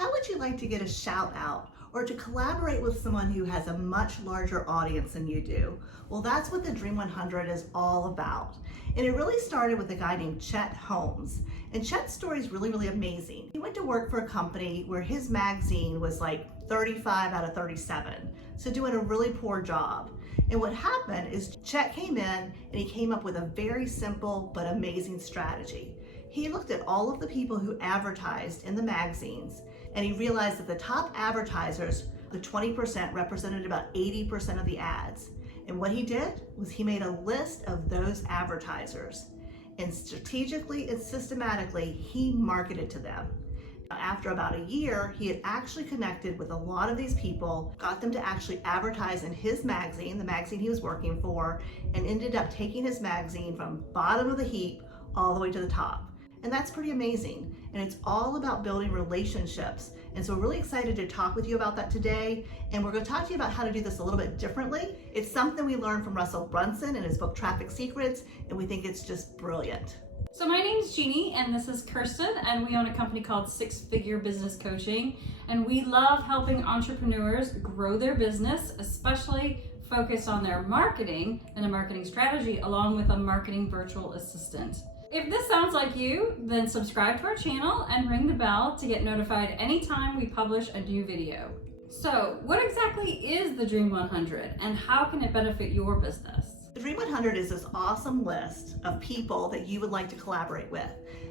How would you like to get a shout out or to collaborate with someone who has a much larger audience than you do? Well, that's what the Dream 100 is all about. And it really started with a guy named Chet Holmes. And Chet's story is really, really amazing. He went to work for a company where his magazine was like 35 out of 37. So doing a really poor job. And what happened is Chet came in and he came up with a very simple but amazing strategy. He looked at all of the people who advertised in the magazines and he realized that the top advertisers, the 20%, represented about 80% of the ads. And what he did was he made a list of those advertisers and strategically and systematically he marketed to them. After about a year, he had actually connected with a lot of these people, got them to actually advertise in his magazine, the magazine he was working for, and ended up taking his magazine from bottom of the heap all the way to the top. And that's pretty amazing. And it's all about building relationships. And so we're really excited to talk with you about that today. And we're going to talk to you about how to do this a little bit differently. It's something we learned from Russell Brunson in his book, Traffic Secrets, and we think it's just brilliant. So my name's Jeannie and this is Kirsten, and we own a company called Six Figure Business Coaching, and we love helping entrepreneurs grow their business, especially focused on their marketing and a marketing strategy along with a marketing virtual assistant. If this sounds like you, then subscribe to our channel and ring the bell to get notified anytime we publish a new video. So what exactly is the Dream 100 and how can it benefit your business? The Dream 100 is this awesome list of people that you would like to collaborate with.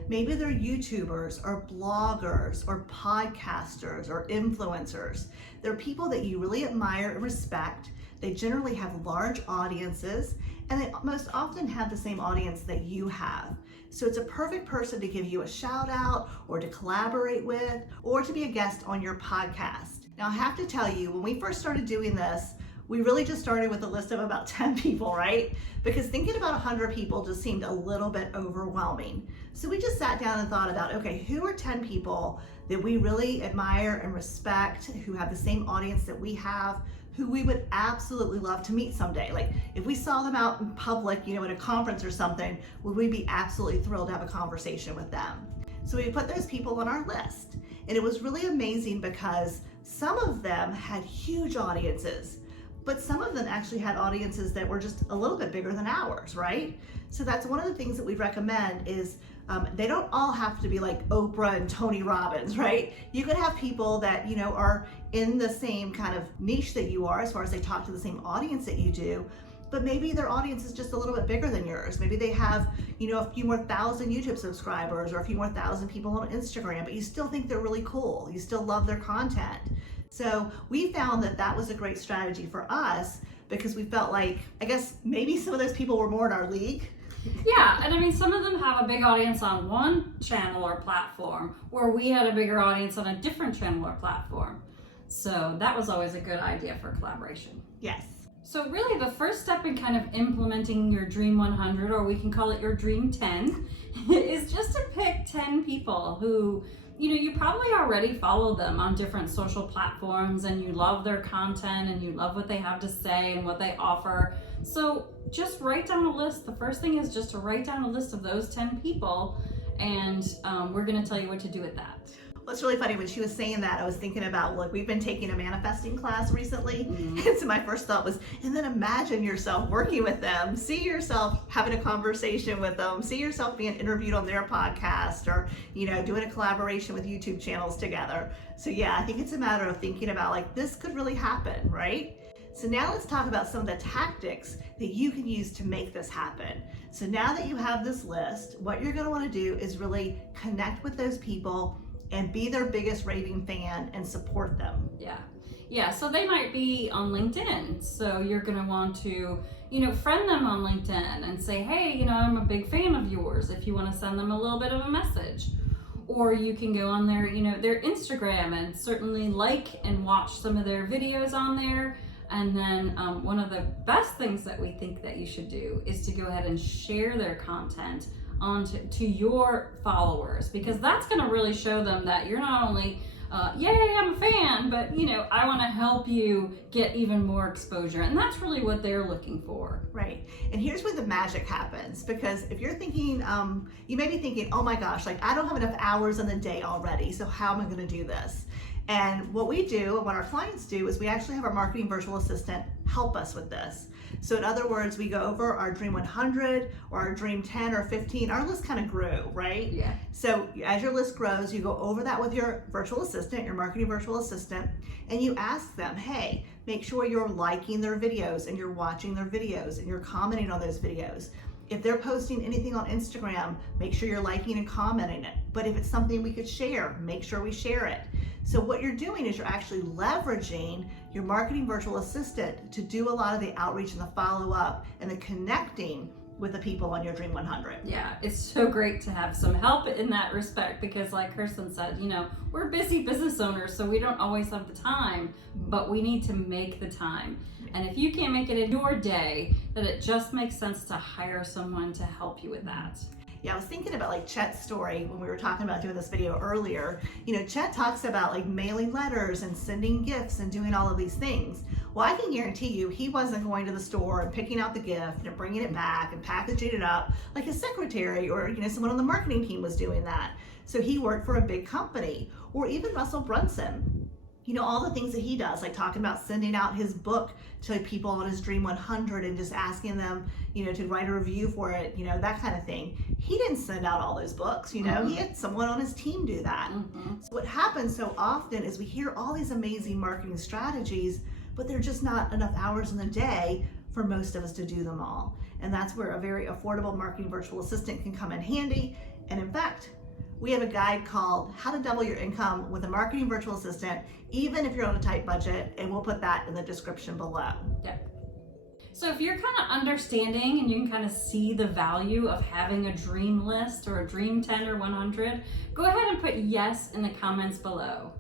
Maybe they're YouTubers or bloggers or podcasters or influencers. They're people that you really admire and respect. They generally have large audiences and they most often have the same audience that you have. So it's a perfect person to give you a shout out or to collaborate with or to be a guest on your podcast. Now I have to tell you, when we first started doing this, we really just started with a list of about 10 people, right? Because thinking about 100 people just seemed a little bit overwhelming. So we just sat down and thought about, okay, who are 10 people that we really admire and respect, who have the same audience that we have, who we would absolutely love to meet someday. Like if we saw them out in public, at a conference or something, would we be absolutely thrilled to have a conversation with them? So we put those people on our list. And it was really amazing because some of them had huge audiences, but some of them actually had audiences that were just a little bit bigger than ours, right? So that's one of the things that we recommend is they don't all have to be like Oprah and Tony Robbins, right? You could have people that, are in the same kind of niche that you are as far as they talk to the same audience that you do, but maybe their audience is just a little bit bigger than yours. Maybe they have, a few more thousand YouTube subscribers or a few more thousand people on Instagram, but you still think they're really cool. You still love their content. So we found that that was a great strategy for us because we felt like, I guess maybe some of those people were more in our league. Yeah, and I mean, some of them have a big audience on one channel or platform, where we had a bigger audience on a different channel or platform. So that was always a good idea for collaboration. Yes. So really the first step in kind of implementing your Dream 100, or we can call it your Dream 10, is just to pick 10 people who, you probably already follow them on different social platforms and you love their content and you love what they have to say and what they offer. So just write down a list. The first thing is just to write down a list of those 10 people, and we're going to tell you what to do with that. Well, it's really funny when she was saying that, I was thinking about, we've been taking a manifesting class recently. Mm-hmm. And so my first thought was, and then imagine yourself working with them, see yourself having a conversation with them, see yourself being interviewed on their podcast or, doing a collaboration with YouTube channels together. So yeah, I think it's a matter of thinking about this could really happen, right? So now let's talk about some of the tactics that you can use to make this happen. So now that you have this list, what you're going to want to do is really connect with those people and be their biggest raving fan and support them. Yeah, so they might be on LinkedIn. So you're going to want to, friend them on LinkedIn and say, hey, I'm a big fan of yours, if you want to send them a little bit of a message. Or you can go on their, their Instagram and certainly like and watch some of their videos on there. And then one of the best things that we think that you should do is to go ahead and share their content to your followers, because that's going to really show them that you're not only yay, I'm a fan, but I want to help you get even more exposure. And that's really what they're looking for. Right. And here's where the magic happens, because if you're thinking, you may be thinking, oh my gosh, like I don't have enough hours in the day already, so how am I going to do this? And what we do, what our clients do, is we actually have our marketing virtual assistant help us with this. So in other words, we go over our Dream 100 or our Dream 10 or 15. Our list kind of grew, right? Yeah. So as your list grows, you go over that with your virtual assistant, your marketing virtual assistant, and you ask them, hey, make sure you're liking their videos and you're watching their videos and you're commenting on those videos. If they're posting anything on Instagram, make sure you're liking and commenting it. But if it's something we could share, make sure we share it. So what you're doing is you're actually leveraging your marketing virtual assistant to do a lot of the outreach and the follow-up and the connecting with the people on your Dream 100. Yeah, it's so great to have some help in that respect, because like Kirsten said, we're busy business owners, so we don't always have the time, but we need to make the time. And if you can't make it in your day, then it just makes sense to hire someone to help you with that. Yeah, I was thinking about like Chet's story when we were talking about doing this video earlier. Chet talks about like mailing letters and sending gifts and doing all of these things. Well, I can guarantee you he wasn't going to the store and picking out the gift and bringing it back and packaging it up like his secretary or someone on the marketing team was doing that. So he worked for a big company. Or even Russell Brunson. All the things that he does, like talking about sending out his book to people on his Dream 100 and just asking them, to write a review for it, that kind of thing. He didn't send out all those books, he had someone on his team do that. So what happens so often is we hear all these amazing marketing strategies, but they're just not enough hours in the day for most of us to do them all. And that's where a very affordable marketing virtual assistant can come in handy. And in fact, we have a guide called How to Double Your Income with a Marketing Virtual Assistant, even if you're on a tight budget, and we'll put that in the description below. Yeah. So if you're kind of understanding and you can kind of see the value of having a dream list or a Dream 10 or 100, go ahead and put yes in the comments below.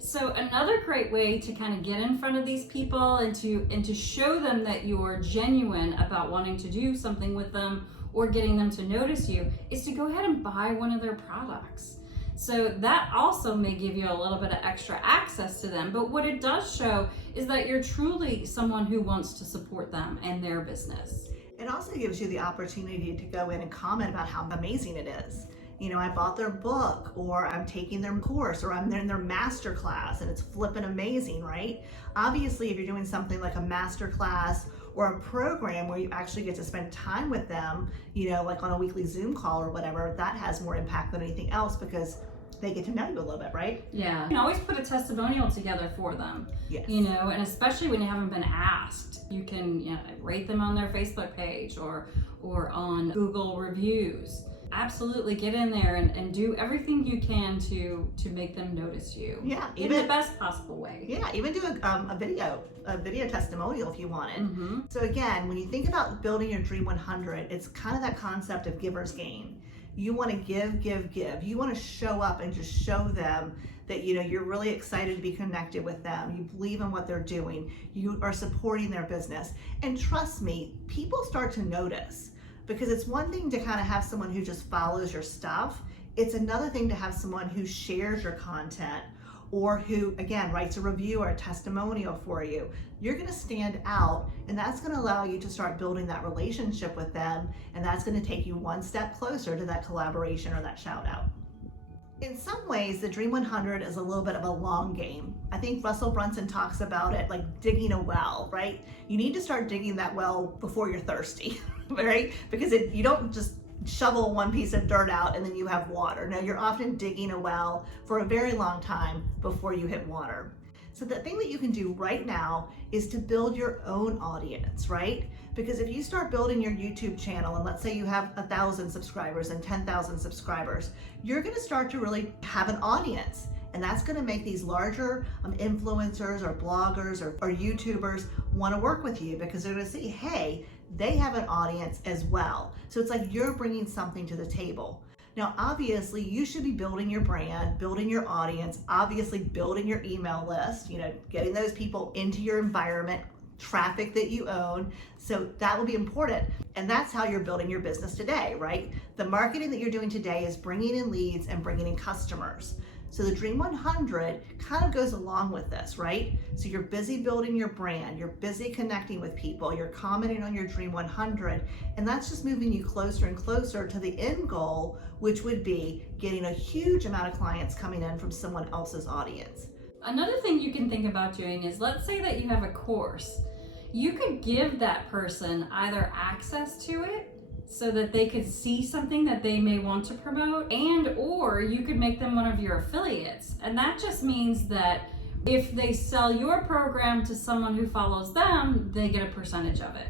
So another great way to kind of get in front of these people and to show them that you're genuine about wanting to do something with them or getting them to notice you is to go ahead and buy one of their products. So that also may give you a little bit of extra access to them, but what it does show is that you're truly someone who wants to support them and their business. It also gives you the opportunity to go in and comment about how amazing it is. I bought their book, or I'm taking their course, or I'm in their master class and it's flipping amazing, right? Obviously, if you're doing something like a master class or a program where you actually get to spend time with them, like on a weekly Zoom call or whatever, that has more impact than anything else because they get to know you a little bit, right? Yeah. You can always put a testimonial together for them. Yes. And especially when you haven't been asked, you can rate them on their Facebook page or on Google reviews. Absolutely get in there and do everything you can to make them notice you. Yeah, in the best possible way. Yeah, even do a video testimonial if you want it. Mm-hmm. So again, when you think about building your Dream 100, it's kind of that concept of giver's gain. You want to give. You want to show up and just show them that you're really excited to be connected with them. You believe in what they're doing. You are supporting their business. And trust me, people start to notice. Because it's one thing to kind of have someone who just follows your stuff. It's another thing to have someone who shares your content or who, again, writes a review or a testimonial for you. You're going to stand out, and that's going to allow you to start building that relationship with them, and that's going to take you one step closer to that collaboration or that shout out. In some ways, the Dream 100 is a little bit of a long game. I think Russell Brunson talks about it like digging a well, right? You need to start digging that well before you're thirsty, right? Because you don't just shovel one piece of dirt out and then you have water. No, you're often digging a well for a very long time before you hit water. So the thing that you can do right now is to build your own audience, right? Because if you start building your YouTube channel, and let's say you have 1,000 subscribers and 10,000 subscribers, you're gonna start to really have an audience. And that's gonna make these larger influencers or bloggers or YouTubers wanna work with you because they're gonna see, hey, they have an audience as well. So it's like you're bringing something to the table. Now, obviously, you should be building your brand, building your audience, obviously building your email list, getting those people into your environment, traffic that you own. So that will be important. And that's how you're building your business today, right? The marketing that you're doing today is bringing in leads and bringing in customers. So the Dream 100 kind of goes along with this, right? So you're busy building your brand, you're busy connecting with people, you're commenting on your Dream 100, and that's just moving you closer and closer to the end goal, which would be getting a huge amount of clients coming in from someone else's audience. Another thing you can think about doing is, let's say that you have a course. You could give that person either access to it so that they could see something that they may want to promote, and or you could make them one of your affiliates. And that just means that if they sell your program to someone who follows them, they get a percentage of it.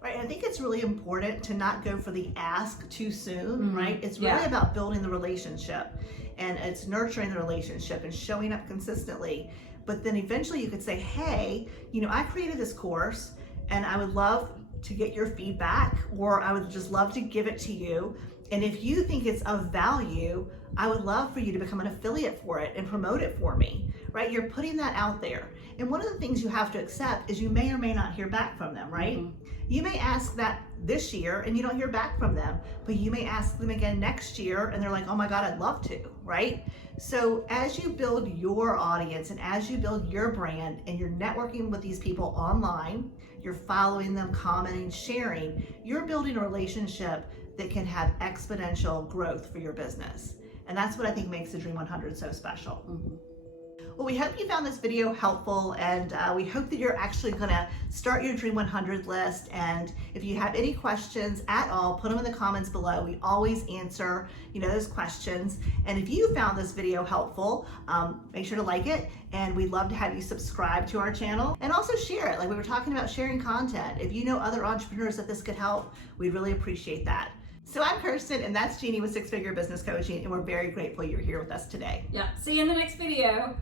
Right, I think it's really important to not go for the ask too soon, right? It's really about building the relationship, and it's nurturing the relationship and showing up consistently. But then eventually you could say, hey, I created this course and I would love to get your feedback, or I would just love to give it to you. And if you think it's of value, I would love for you to become an affiliate for it and promote it for me, right? You're putting that out there. And one of the things you have to accept is you may or may not hear back from them, right? You may ask that this year and you don't hear back from them, but you may ask them again next year and they're like, oh my God, I'd love to, right? So as you build your audience and as you build your brand and you're networking with these people online, you're following them, commenting, sharing, you're building a relationship that can have exponential growth for your business. And that's what I think makes the Dream 100 so special. Well, we hope you found this video helpful, and we hope that you're actually gonna start your Dream 100 list. And if you have any questions at all, put them in the comments below. We always answer, those questions. And if you found this video helpful, make sure to like it, and we'd love to have you subscribe to our channel and also share it. Like we were talking about sharing content. If you know other entrepreneurs that this could help, we'd really appreciate that. So I'm Kirsten, and that's Jeannie with Six Figure Business Coaching, and we're very grateful you're here with us today. Yeah, see you in the next video.